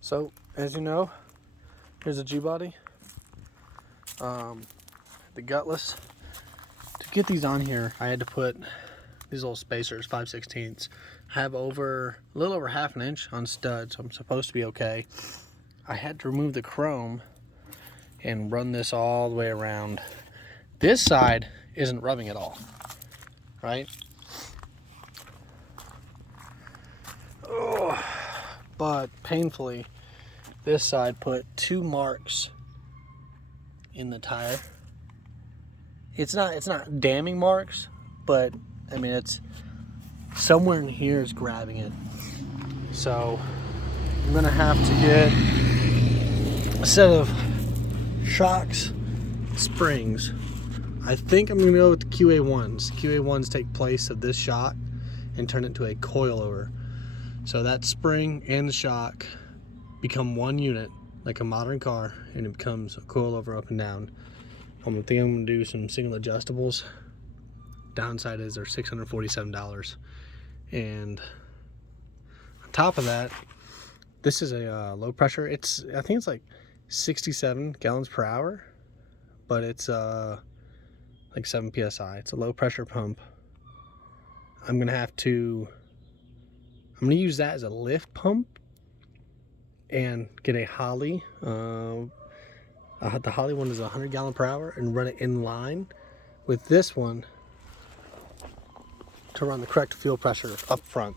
So, as you know, here's a G-body, the gutless. To get these on here, I had to put these little spacers, 5/16. I have a little over half an inch on studs, so I'm supposed to be okay. I had to remove the chrome and run this all the way around. This side isn't rubbing at all, right? Oh, but painfully, this side put 2 marks in the tire. It's not damning marks, but I mean it's somewhere in here is grabbing it. So I'm gonna have to get a set of shocks, springs. I think I'm gonna go with the QA1s. QA1s take place of this shock and turn it into a coilover. So that spring and the shock become one unit, like a modern car, and it becomes a coilover up and down. I think I'm gonna do some single adjustables. Downside is they're $647. And on top of that, this is a low pressure. I think it's like 67 gallons per hour, but it's like 7 psi. It's a low pressure pump. I'm gonna use that as a lift pump and get a Holly. The Holly one is 100 gallon per hour, and run it in line with this one to run the correct fuel pressure up front.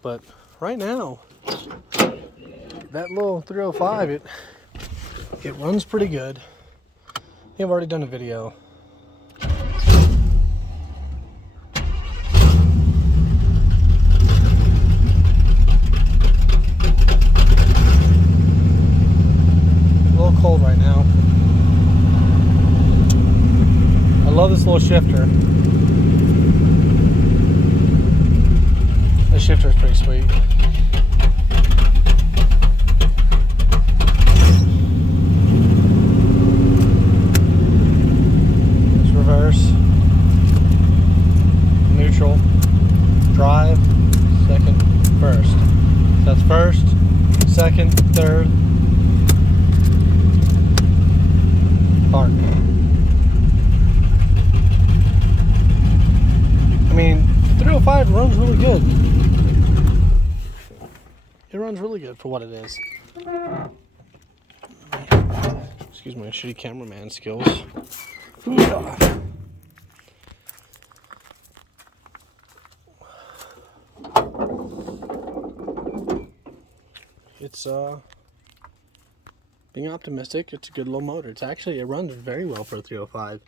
But right now, that little 305, it runs pretty good. I think I've already done a video. Cold right now. I love this little shifter. This shifter is pretty sweet. It's reverse, neutral, drive, second, first. That's first, second, third. Park. I mean, 305 runs really good. It runs really good for what it is. Excuse my shitty cameraman skills. It's being optimistic, it's a good little motor. It runs very well for a 305.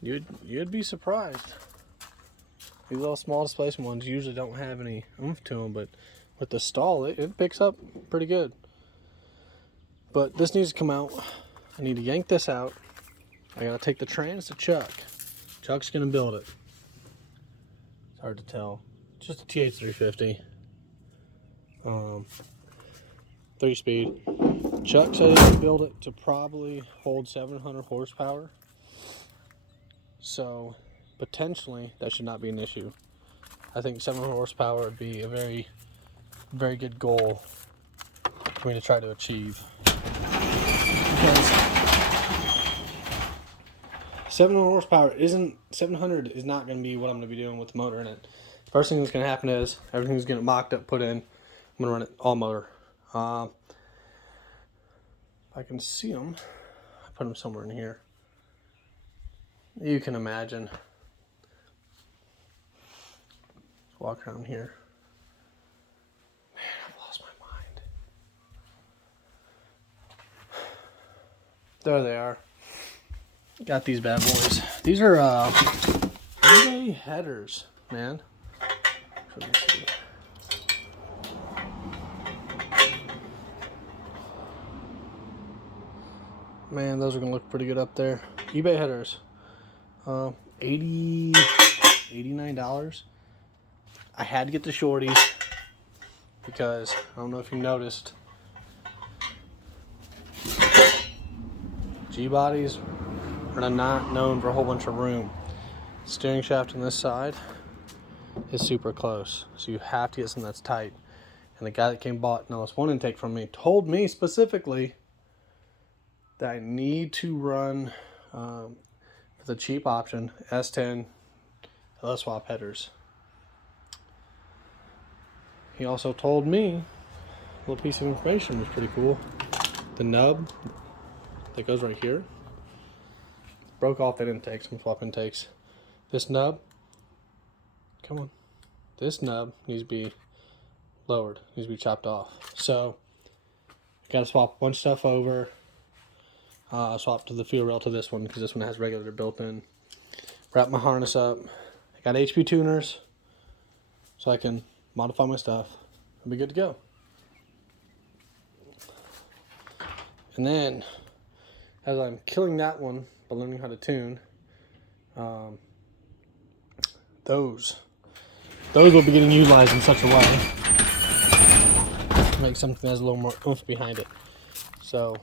You'd be surprised. These little small displacement ones usually don't have any oomph to them, but with the stall, it picks up pretty good. But this needs to come out. I need to yank this out. I gotta take the trans to Chuck. Chuck's gonna build it. It's hard to tell. Just a TH350. 3-speed. Chuck said he can build it to probably hold 700 horsepower. So potentially that should not be an issue. I think 700 horsepower would be a very, very good goal for me to try to achieve. Because 700 horsepower $700 is not going to be what I'm going to be doing with the motor in it. First thing that's going to happen is everything's going to get mocked up, put in. I'm going to run it all motor. If I can see them, I put them somewhere in here. You can imagine. Let's walk around here. Man, I've lost my mind. There they are. Got these bad boys. These are eBay headers, man. Let me see. Man, those are gonna look pretty good up there. eBay headers, $89. I had to get the shorties because I don't know if you noticed, G-bodies are not known for a whole bunch of room. Steering shaft on this side is super close, so you have to get something that's tight. And the guy that came bought an LS1 intake from me told me specifically that I need to run for the cheap option S10 LS swap headers. He also told me a little piece of information was pretty cool. The nub that goes right here broke off that intake, some swap intakes. This nub, come on, this nub needs to be lowered, needs to be chopped off. So I got to swap a bunch of stuff over. Swap to the fuel rail to this one because this one has regulator built in. Wrap my harness up. I got HP tuners so I can modify my stuff. I'll be good to go. And then, as I'm killing that one by learning how to tune, those will be getting utilized in such a way to make something that has a little more oomph behind it. So,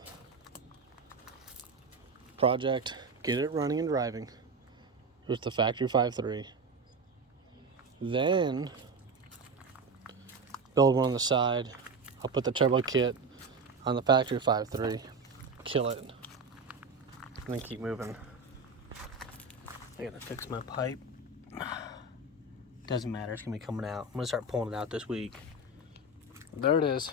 project, get it running and driving with the factory 5.3. Then build one on the side. I'll put the turbo kit on the factory 5.3, kill it, and then keep moving. I gotta fix my pipe. Doesn't matter, it's gonna be coming out. I'm gonna start pulling it out this week. There it is.